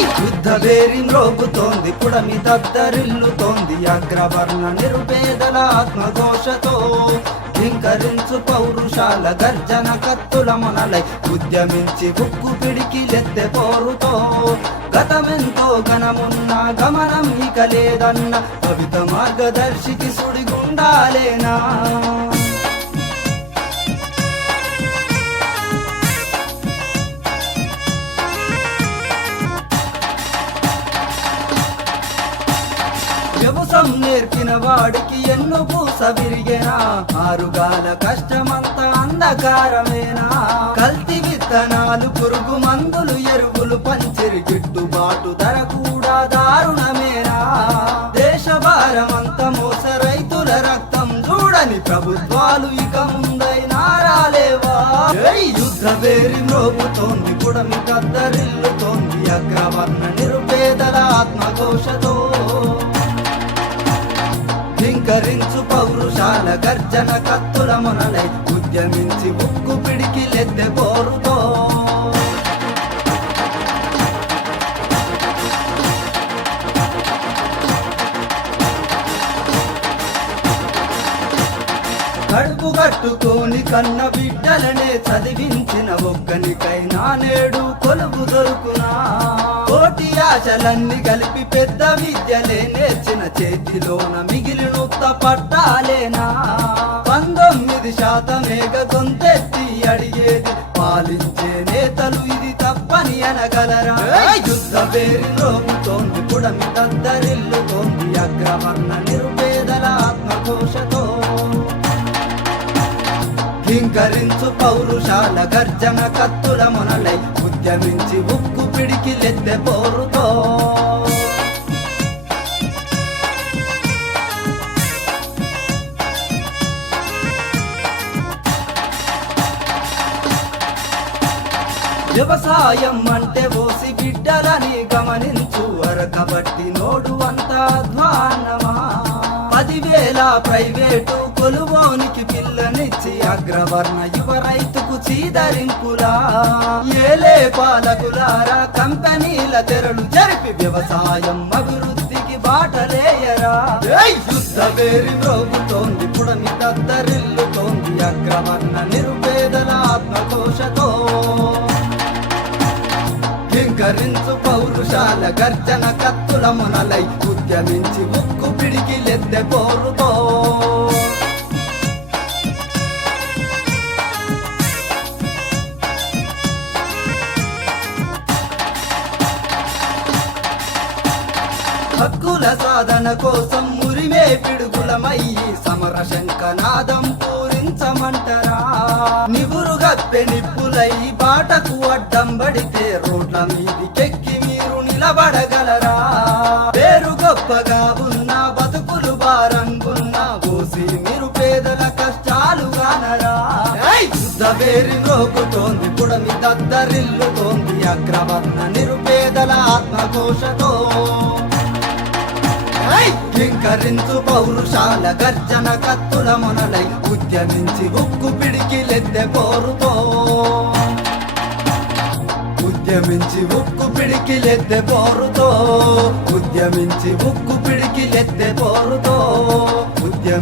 యుద్ధ వేరి మ్రోగుతోంది, పుడమి దద్దరిల్లుతోంది, అగ్రవర్ణ నిరుపేదల ఆత్మఘోషతో ధింకరించు పౌరుషాల గర్జన కత్తుల మొనలై ఉద్యమించి ఉక్కు పిడికిలెత్తె పోరుతో గతమెంతో ఘనమున్న గమనం ఇక లేదన్న కవిత మార్గదర్శికి సుడిగుండాలేనా. వ్యవసాయం నేర్పిన వాడికి ఎన్ను పూస విరిగేనా, ఆరుగాల కష్టమంతా అంధకారమేనా. కల్తీ విత్తనాలు, పురుగు మందులు, ఎరువులు పంచిరి, గిట్టుబాటు ధర కూడా దారుణమేనా. దేశ భారమంతా మోస రైతుల రక్తం చూడని ప్రభుత్వాలు ఇక ముందైనా రాలేవా. యుద్ధ వేరి మ్రోగుతోంది, పుడమి కద్దరిల్లుతోంది, అగ్రవర్ణ నిరుపేదల ఆత్మఘోషతో ధింకరించు పౌరుషాల గర్జన కత్తుల మొనలై ఉద్యమించి ఉక్కు పిడికిలెత్తె పోరుతో కడుపు కట్టుకోని కన్న బిడ్డలనే చదివించిన ఒక్కనికైనా నేడు కొలువు దొరుకునా. కోటి ఆశలన్నీ కలిపి పెద్ద విద్యలే నేర్చిన చేతిలోన మిగిలినుత్త పట్టాలేనా. 19% గొంతెత్తి అడిగేది పాలించే నేతలు ఇది తప్పని అనగలరా. యుద్ధ వేరి రోగుతోంది, పుడమి దద్దరిల్లుతోంది, అగ్రవర్ణ నిరుపేదల ఆత్మఘోషతో ధింకరించు పౌరుషాల గర్జన కత్తుల మొనలై ఉద్యమించి ఉక్కు పిడికిలెత్తె పోరుతో వ్యవసాయం అంటే ఓసి బిడ్డలని గమనించు, అరకబట్టి నోడు అంతా అధ్వాన్నమా. 10,000 ప్రైవేటు కొలువోనికి పిల్లనిచ్చి అగ్రవర్ణ యువ రైతుకు చీదరింపులా. ఏలే పాలకులారా, కంపెనీల తెరలు జరిపి వ్యవసాయం అభివృద్ధికి బాటలేయరా. యుద్ధ వేరి మ్రోగుతోంది, పుడమి దద్దరిల్లుతోంది, అగ్రవర్ణ నిరుపేదల ఆత్మఘోషతో ధింకరించు పౌరుషాల గర్జన కత్తుల మొనలై ఉద్యమించి ఉక్కు పిడికిలెత్తె పోరుతో హక్కుల సాధన కోసం మురిమే పిడుగులమయ్యి సమర శంఖనాదం పూరించమంటరా. నివురుగప్పె నిప్పులై బాటకు అడ్డం పడితే రోడ్ల మీదికెక్కి మీరు నిలబడగలరా. పేరు గొప్పగా ఉన్న బతుకులు భారంగున్న ఓసి నిరుపేదల కష్టాలు గానరా. యుద్ధ వేరి మ్రోగుతోంది, పుడమి దద్దరిల్లుతోంది, అగ్రవర్ణ నిరుపేదల ఆత్మఘోషతో ధింకరించు పౌరుషాల గర్జన కత్తుల మొనలై ఉద్యమించి ఉక్కు పిడికిలెత్తె పోరుతో ఉద్యమించి ఉక్కు పిడికిలెత్తె పోరుతో ఉద్యమించి ఉక్కు పిడికిలెత్తె పోరుతో ఉద్యమి